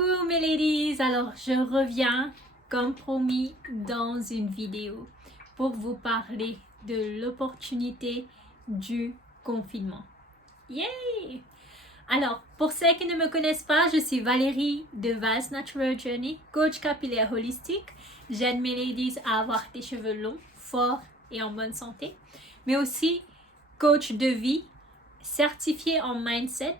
Coucou mes ladies, alors je reviens comme promis dans une vidéo pour vous parler de l'opportunité du confinement. Yay! Alors, pour ceux qui ne me connaissent pas, je suis Valérie de Vals Natural Journey, coach capillaire holistique. J'aide mes ladies à avoir des cheveux longs, forts et en bonne santé, mais aussi coach de vie, certifié en mindset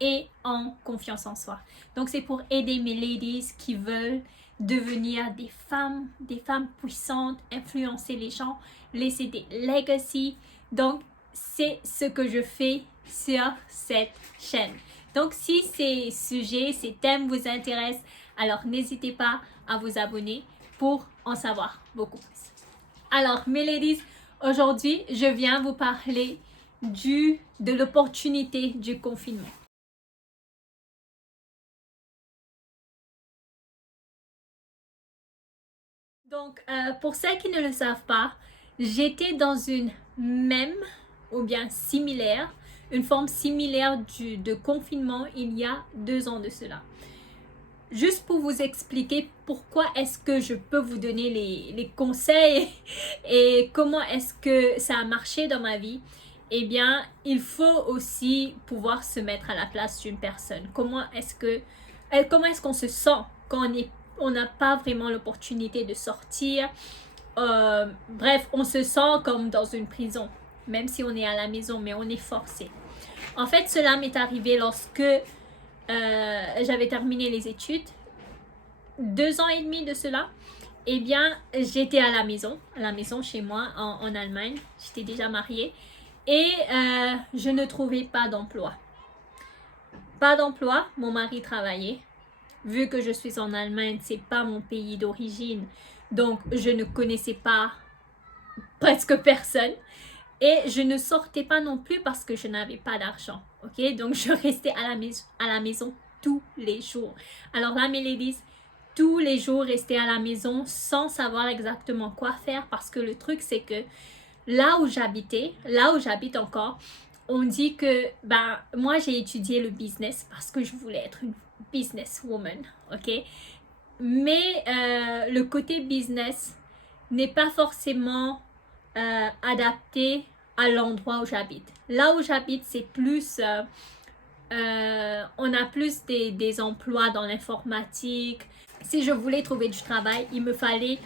et en confiance en soi. Donc c'est pour aider mes ladies qui veulent devenir des femmes puissantes, influencer les gens, laisser des legacy. Donc c'est ce que je fais sur cette chaîne. Donc si ces sujets, ces thèmes vous intéressent, alors n'hésitez pas à vous abonner pour en savoir beaucoup plus. Alors mes ladies, aujourd'hui je viens vous parler de l'opportunité du confinement. Donc, pour ceux qui ne le savent pas, j'étais dans une même ou bien similaire, une forme similaire de confinement il y a 2 ans de cela. Juste pour vous expliquer pourquoi est-ce que je peux vous donner les conseils et comment est-ce que ça a marché dans ma vie, eh bien, il faut aussi pouvoir se mettre à la place d'une personne. Comment est-ce qu'on se sent quand on n'a pas vraiment l'opportunité de sortir. Bref, on se sent comme dans une prison, même si on est à la maison, mais on est forcé. En fait, cela m'est arrivé lorsque j'avais terminé les études. 2 ans et demi de cela, eh bien, j'étais à la maison chez moi en Allemagne. J'étais déjà mariée et je ne trouvais pas d'emploi. Mon mari travaillait. Vu que je suis en Allemagne, c'est pas mon pays d'origine, donc je ne connaissais pas presque personne et je ne sortais pas non plus parce que je n'avais pas d'argent, ok? Donc je restais à la maison tous les jours. Alors là, mes ladies, tous les jours rester à la maison sans savoir exactement quoi faire, parce que le truc c'est que là où j'habite encore, on dit que moi j'ai étudié le business parce que je voulais être une businesswoman, ok? Mais le côté business n'est pas forcément adapté à l'endroit où j'habite. Là où j'habite, c'est plus on a plus des emplois dans l'informatique. Si je voulais trouver du travail, il me fallait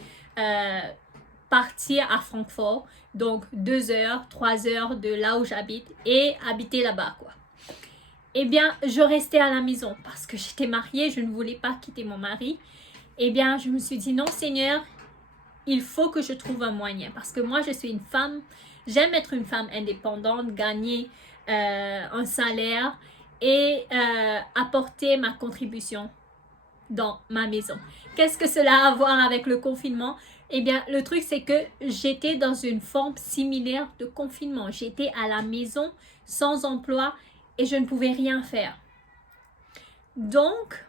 partir à Francfort, donc 2 heures, 3 heures de là où j'habite et habiter là-bas, quoi. Eh bien, je restais à la maison parce que j'étais mariée, je ne voulais pas quitter mon mari. Eh bien, je me suis dit non, Seigneur, il faut que je trouve un moyen parce que moi, je suis une femme, j'aime être une femme indépendante, gagner un salaire et apporter ma contribution dans ma maison. Qu'est-ce que cela a à voir avec le confinement? Eh bien, le truc, c'est que j'étais dans une forme similaire de confinement. J'étais à la maison, sans emploi, et je ne pouvais rien faire. Donc,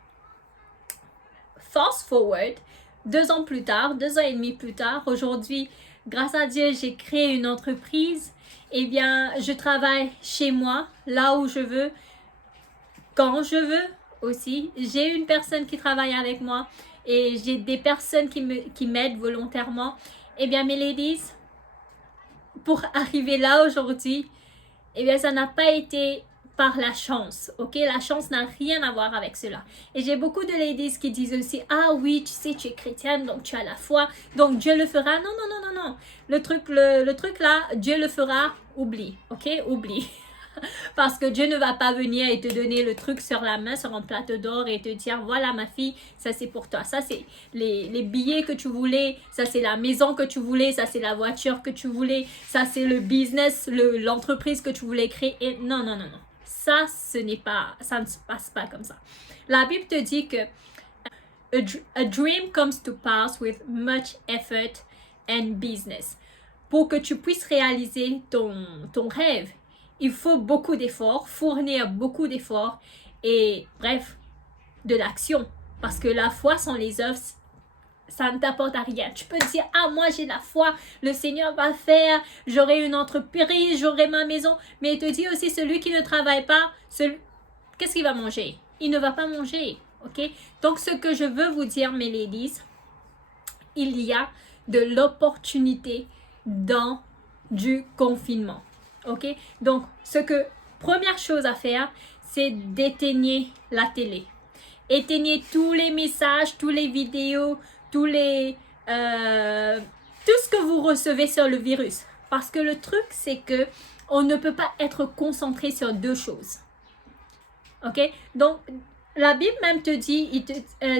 fast forward, 2 ans plus tard, 2 ans et demi plus tard, aujourd'hui, grâce à Dieu, j'ai créé une entreprise. Eh bien, je travaille chez moi, là où je veux, quand je veux aussi. J'ai une personne qui travaille avec moi et j'ai des personnes qui m'aident volontairement. Eh bien, mes ladies, pour arriver là aujourd'hui, eh bien, ça n'a pas été par la chance, ok? La chance n'a rien à voir avec cela. Et j'ai beaucoup de ladies qui disent aussi, ah oui, tu sais, tu es chrétienne, donc tu as la foi, donc Dieu le fera. Non, non, non, non, non. Le truc là, Dieu le fera, oublie, ok? Oublie. Parce que Dieu ne va pas venir et te donner le truc sur la main, sur un plateau d'or et te dire, voilà ma fille, ça c'est pour toi. Ça c'est les billets que tu voulais, ça c'est la maison que tu voulais, ça c'est la voiture que tu voulais, ça c'est le business, l'entreprise que tu voulais créer. Et non, non, non, non. Ça ne se passe pas comme ça. La Bible te dit que a dream comes to pass with much effort and business. Pour que tu puisses réaliser ton rêve, il faut beaucoup d'efforts, fournir beaucoup d'efforts et bref, de l'action. Parce que la foi sans les œuvres, ça ne t'apporte à rien. Tu peux te dire, ah moi j'ai la foi, le Seigneur va faire, j'aurai une entreprise, j'aurai ma maison. Mais il te dit aussi, celui qui ne travaille pas, qu'est-ce qu'il va manger? Il ne va pas manger, ok? Donc, ce que je veux vous dire, mes ladies, il y a de l'opportunité dans du confinement, ok? Donc, première chose à faire, c'est d'éteigner la télé. Éteignez tous les messages, tous les vidéos, tout ce que vous recevez sur le virus. Parce que le truc, c'est que on ne peut pas être concentré sur deux choses. Ok? Donc, la Bible même te dit,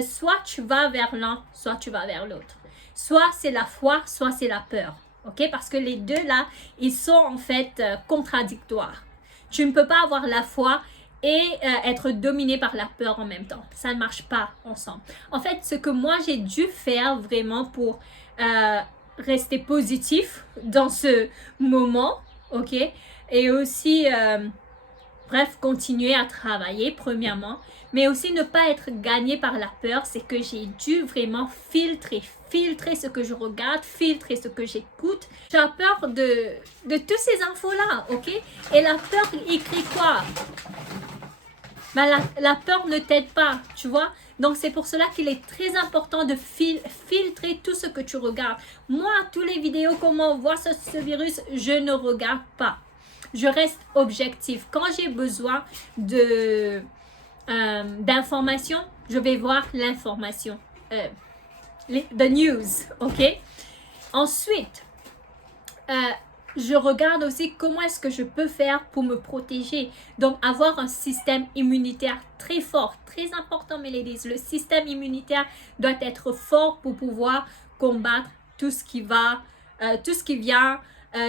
soit tu vas vers l'un, soit tu vas vers l'autre. Soit c'est la foi, soit c'est la peur. Ok? Parce que les deux là, ils sont en fait contradictoires. Tu ne peux pas avoir la foi et être dominé par la peur en même temps. Ça ne marche pas ensemble. En fait, ce que moi j'ai dû faire vraiment pour rester positif dans ce moment, ok? Et aussi, bref, continuer à travailler premièrement, mais aussi ne pas être gagné par la peur, c'est que j'ai dû vraiment filtrer ce que je regarde, filtrer ce que j'écoute. J'ai peur de toutes ces infos-là, ok? Et la peur, il écrit quoi? Ben, la peur ne t'aide pas, tu vois? Donc, c'est pour cela qu'il est très important de filtrer tout ce que tu regardes. Moi, toutes les vidéos, comment on voit ce virus, je ne regarde pas. Je reste objectif. Quand j'ai besoin d'informations, je vais voir l'information. The news, ok? Ensuite, je regarde aussi comment est-ce que je peux faire pour me protéger. Donc, avoir un système immunitaire très fort, très important, mes ladies. Le système immunitaire doit être fort pour pouvoir combattre tout ce qui vient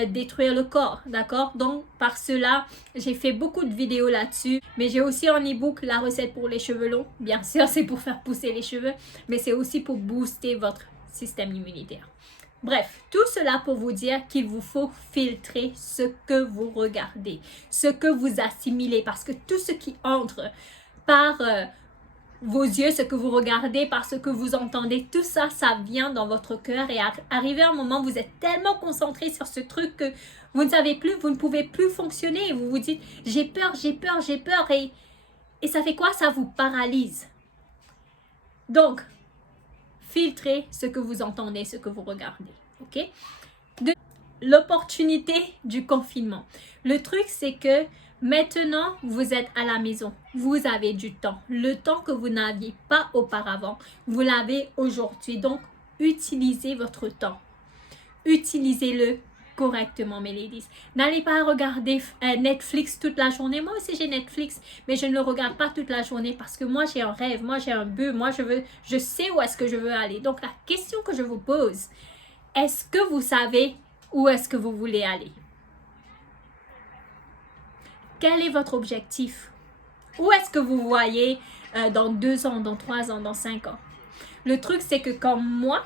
détruire le corps, d'accord? Donc, par cela, j'ai fait beaucoup de vidéos là-dessus. Mais j'ai aussi en e-book la recette pour les cheveux longs. Bien sûr, c'est pour faire pousser les cheveux, mais c'est aussi pour booster votre système immunitaire. Bref, tout cela pour vous dire qu'il vous faut filtrer ce que vous regardez, ce que vous assimilez, parce que tout ce qui entre par vos yeux, ce que vous regardez, par ce que vous entendez, tout ça, ça vient dans votre cœur et arrivé à un moment, vous êtes tellement concentré sur ce truc que vous ne savez plus, vous ne pouvez plus fonctionner. Vous vous dites, j'ai peur et ça fait quoi? Ça vous paralyse. Donc, filtrez ce que vous entendez, ce que vous regardez. Ok? L'opportunité du confinement. Le truc, c'est que maintenant, vous êtes à la maison. Vous avez du temps. Le temps que vous n'aviez pas auparavant, vous l'avez aujourd'hui. Donc, utilisez votre temps. Utilisez-le correctement, mes ladies. N'allez pas regarder Netflix toute la journée. Moi aussi, j'ai Netflix, mais je ne le regarde pas toute la journée parce que moi, j'ai un rêve, moi, j'ai un but, je sais où est-ce que je veux aller. Donc, la question que je vous pose, est-ce que vous savez où est-ce que vous voulez aller? Quel est votre objectif? Où est-ce que vous voyez dans 2 ans, dans 3 ans, dans 5 ans? Le truc, c'est que comme moi,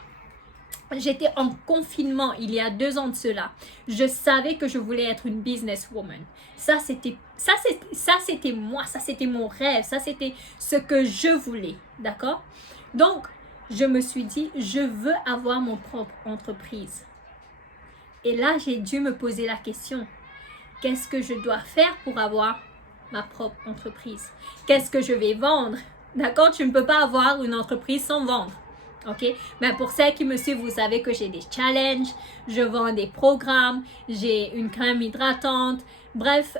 j'étais en confinement il y a 2 ans de cela. Je savais que je voulais être une businesswoman. Ça, c'était moi. Ça, c'était mon rêve. Ça, c'était ce que je voulais. D'accord? Donc, je me suis dit, je veux avoir mon propre entreprise. Et là, j'ai dû me poser la question. Qu'est-ce que je dois faire pour avoir ma propre entreprise? Qu'est-ce que je vais vendre? D'accord? Tu ne peux pas avoir une entreprise sans vendre. Ok? Mais pour celles qui me suivent, vous savez que j'ai des challenges, je vends des programmes, j'ai une crème hydratante. Bref,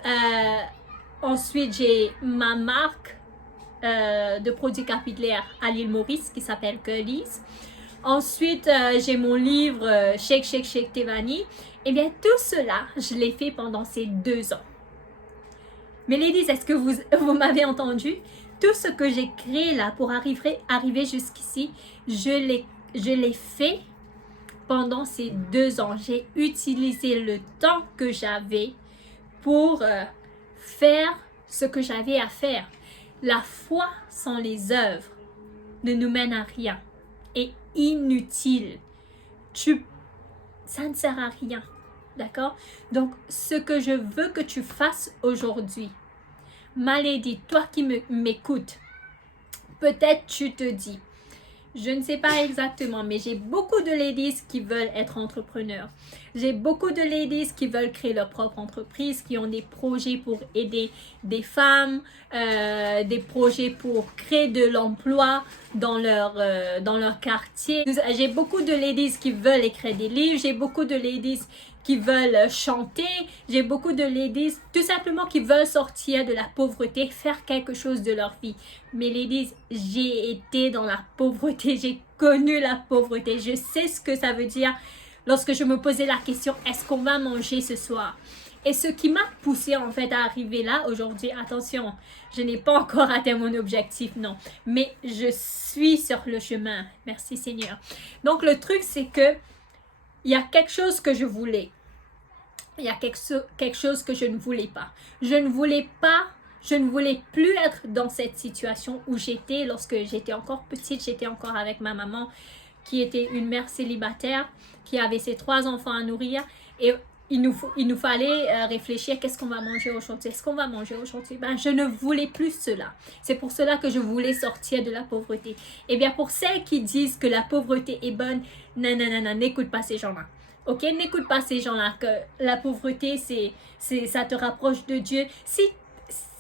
ensuite, j'ai ma marque de produits capillaires à l'île Maurice qui s'appelle Curly's. Ensuite, j'ai mon livre Shake, Shake, Shake Tevani. Eh bien, tout cela, je l'ai fait pendant ces 2 ans. Mais ladies, est-ce que vous m'avez entendu? Tout ce que j'ai créé là pour arriver jusqu'ici, je l'ai fait pendant ces 2 ans. J'ai utilisé le temps que j'avais pour faire ce que j'avais à faire. La foi sans les œuvres ne nous mène à rien. Est inutile. Ça ne sert à rien. D'accord? Donc, ce que je veux que tu fasses aujourd'hui, ma lady, toi qui m'écoutes, peut-être tu te dis, Je ne sais pas exactement, mais j'ai beaucoup de ladies qui veulent être entrepreneurs. J'ai beaucoup de ladies qui veulent créer leur propre entreprise, qui ont des projets pour aider des femmes, des projets pour créer de l'emploi dans leur quartier. J'ai beaucoup de ladies qui veulent écrire des livres, j'ai beaucoup de ladies qui veulent chanter, j'ai beaucoup de ladies tout simplement qui veulent sortir de la pauvreté, faire quelque chose de leur vie. Mais ladies, j'ai été dans la pauvreté, j'ai connu la pauvreté, je sais ce que ça veut dire lorsque je me posais la question, est-ce qu'on va manger ce soir? Et ce qui m'a poussé en fait à arriver là aujourd'hui, attention, je n'ai pas encore atteint mon objectif, non, mais je suis sur le chemin, merci Seigneur. Donc le truc c'est que il y a quelque chose que je voulais, il y a quelque chose que je ne voulais pas. Je ne voulais plus être dans cette situation où j'étais lorsque j'étais encore petite, j'étais encore avec ma maman qui était une mère célibataire, qui avait ses 3 enfants à nourrir et il nous fallait réfléchir, qu'est-ce qu'on va manger aujourd'hui? Est-ce qu'on va manger aujourd'hui? Ben, je ne voulais plus cela. C'est pour cela que je voulais sortir de la pauvreté. Et bien, pour celles qui disent que la pauvreté est bonne, non, n'écoute pas ces gens-là. Ok, n'écoute pas ces gens-là, que la pauvreté, ça te rapproche de Dieu. Si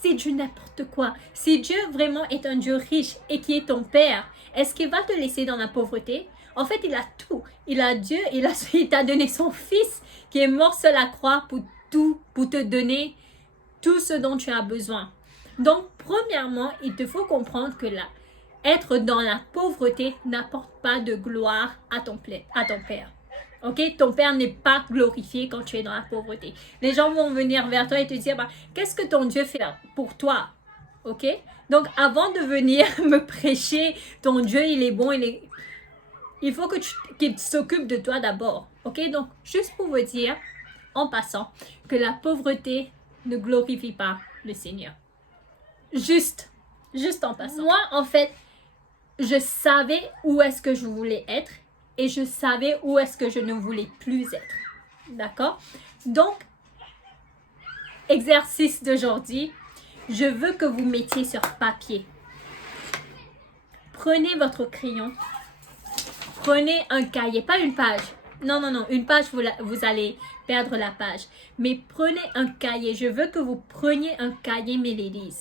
c'est du n'importe quoi. Si Dieu vraiment est un Dieu riche et qui est ton Père, est-ce qu'il va te laisser dans la pauvreté? En fait, il a tout. Il a Dieu, il t'a donné son Fils qui est mort sur la croix pour te donner tout ce dont tu as besoin. Donc, premièrement, il te faut comprendre que là, être dans la pauvreté n'apporte pas de gloire à ton Père. Ok, ton Père n'est pas glorifié quand tu es dans la pauvreté. Les gens vont venir vers toi et te dire, bah, qu'est-ce que ton Dieu fait pour toi? Ok, donc avant de venir me prêcher, ton Dieu, il est bon, il faut qu'il s'occupe de toi d'abord. Ok, donc juste pour vous dire, en passant, que la pauvreté ne glorifie pas le Seigneur. Juste en passant. Moi, en fait, je savais où est-ce que je voulais être et je savais où est-ce que je ne voulais plus être. D'accord? Donc, exercice d'aujourd'hui, je veux que vous mettiez sur papier. Prenez votre crayon, prenez un cahier, pas une page. Non, une page, vous allez perdre la page. Mais prenez un cahier. Je veux que vous preniez un cahier, mes ladies.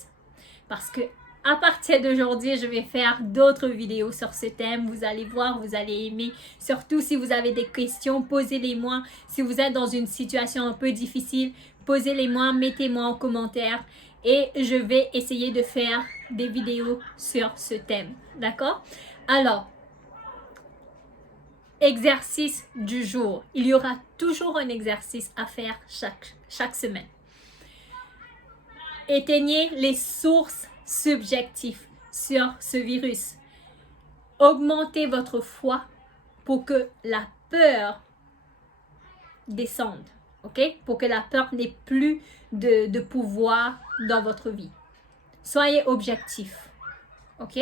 Parce que à partir d'aujourd'hui, je vais faire d'autres vidéos sur ce thème. Vous allez voir, vous allez aimer. Surtout si vous avez des questions, posez-les-moi. Si vous êtes dans une situation un peu difficile, posez-les-moi, mettez-moi en commentaire. Et je vais essayer de faire des vidéos sur ce thème. D'accord? Alors, exercice du jour. Il y aura toujours un exercice à faire chaque semaine. Éteignez les sources subjectives sur ce virus. Augmentez votre foi pour que la peur descende. Ok? Pour que la peur n'ait plus de pouvoir dans votre vie. Soyez objectif. Ok?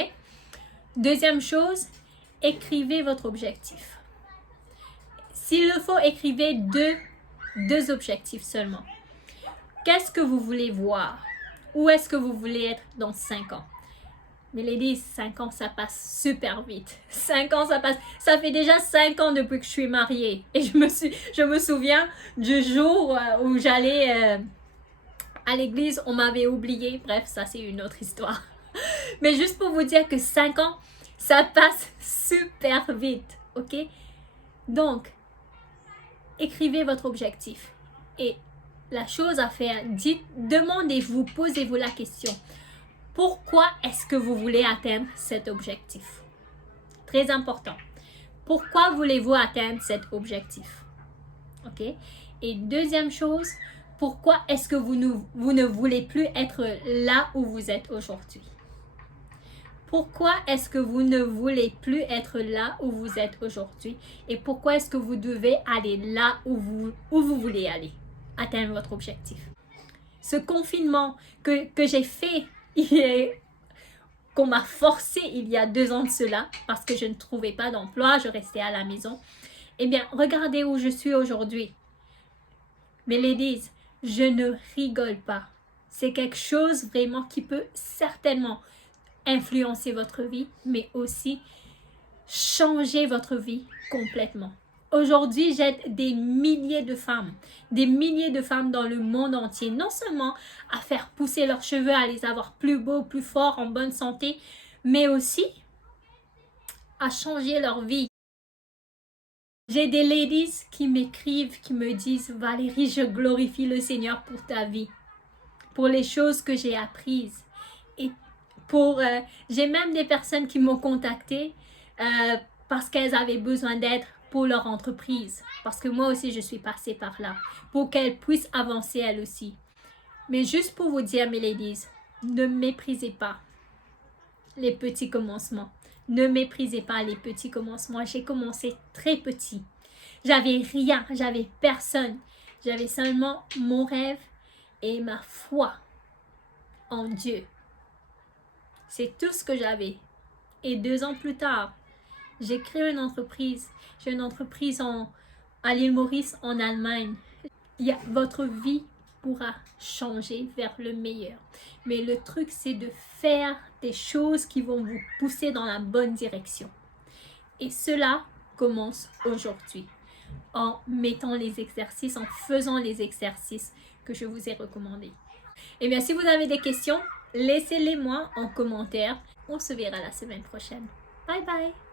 Deuxième chose, écrivez votre objectif. S'il le faut, écrivez deux objectifs seulement. Qu'est-ce que vous voulez voir? Où est-ce que vous voulez être dans 5 ans? Mais ladies, 5 ans, ça passe super vite. 5 ans, ça passe. Ça fait déjà 5 ans depuis que je suis mariée. Et je me souviens du jour où j'allais à l'église, on m'avait oublié. Bref, ça c'est une autre histoire. Mais juste pour vous dire que 5 ans, ça passe super vite. Ok? Donc, écrivez votre objectif. Et la chose à faire, demandez-vous, posez-vous la question. Pourquoi est-ce que vous voulez atteindre cet objectif? Très important. Pourquoi voulez-vous atteindre cet objectif? Ok? Et deuxième chose, pourquoi est-ce que vous ne voulez plus être là où vous êtes aujourd'hui? Pourquoi est-ce que vous ne voulez plus être là où vous êtes aujourd'hui? Et pourquoi est-ce que vous devez aller là où vous voulez aller? Atteindre votre objectif. Ce confinement que j'ai fait, qu'on m'a forcé il y a 2 ans de cela, parce que je ne trouvais pas d'emploi, je restais à la maison. Eh bien, regardez où je suis aujourd'hui. Mes ladies, je ne rigole pas. C'est quelque chose vraiment qui peut certainement influencer votre vie, mais aussi changer votre vie complètement. Aujourd'hui, j'aide des milliers de femmes dans le monde entier, non seulement à faire pousser leurs cheveux, à les avoir plus beaux, plus forts, en bonne santé, mais aussi à changer leur vie. J'ai des ladies qui m'écrivent, qui me disent « Valérie, je glorifie le Seigneur pour ta vie, pour les choses que j'ai apprises. » Et j'ai même des personnes qui m'ont contactée parce qu'elles avaient besoin d'aide pour leur entreprise. Parce que moi aussi, je suis passée par là. Pour qu'elles puissent avancer elles aussi. Mais juste pour vous dire, mes ladies, ne méprisez pas les petits commencements. Ne méprisez pas les petits commencements. J'ai commencé très petit. J'avais rien, j'avais personne. J'avais seulement mon rêve et ma foi en Dieu. C'est tout ce que j'avais. Et 2 ans plus tard, j'ai créé une entreprise. J'ai une entreprise à l'île Maurice, en Allemagne. Votre vie pourra changer vers le meilleur. Mais le truc, c'est de faire des choses qui vont vous pousser dans la bonne direction. Et cela commence aujourd'hui, en mettant les exercices, en faisant les exercices que je vous ai recommandés. Et bien, si vous avez des questions, laissez-les moi en commentaire. On se verra la semaine prochaine. Bye bye!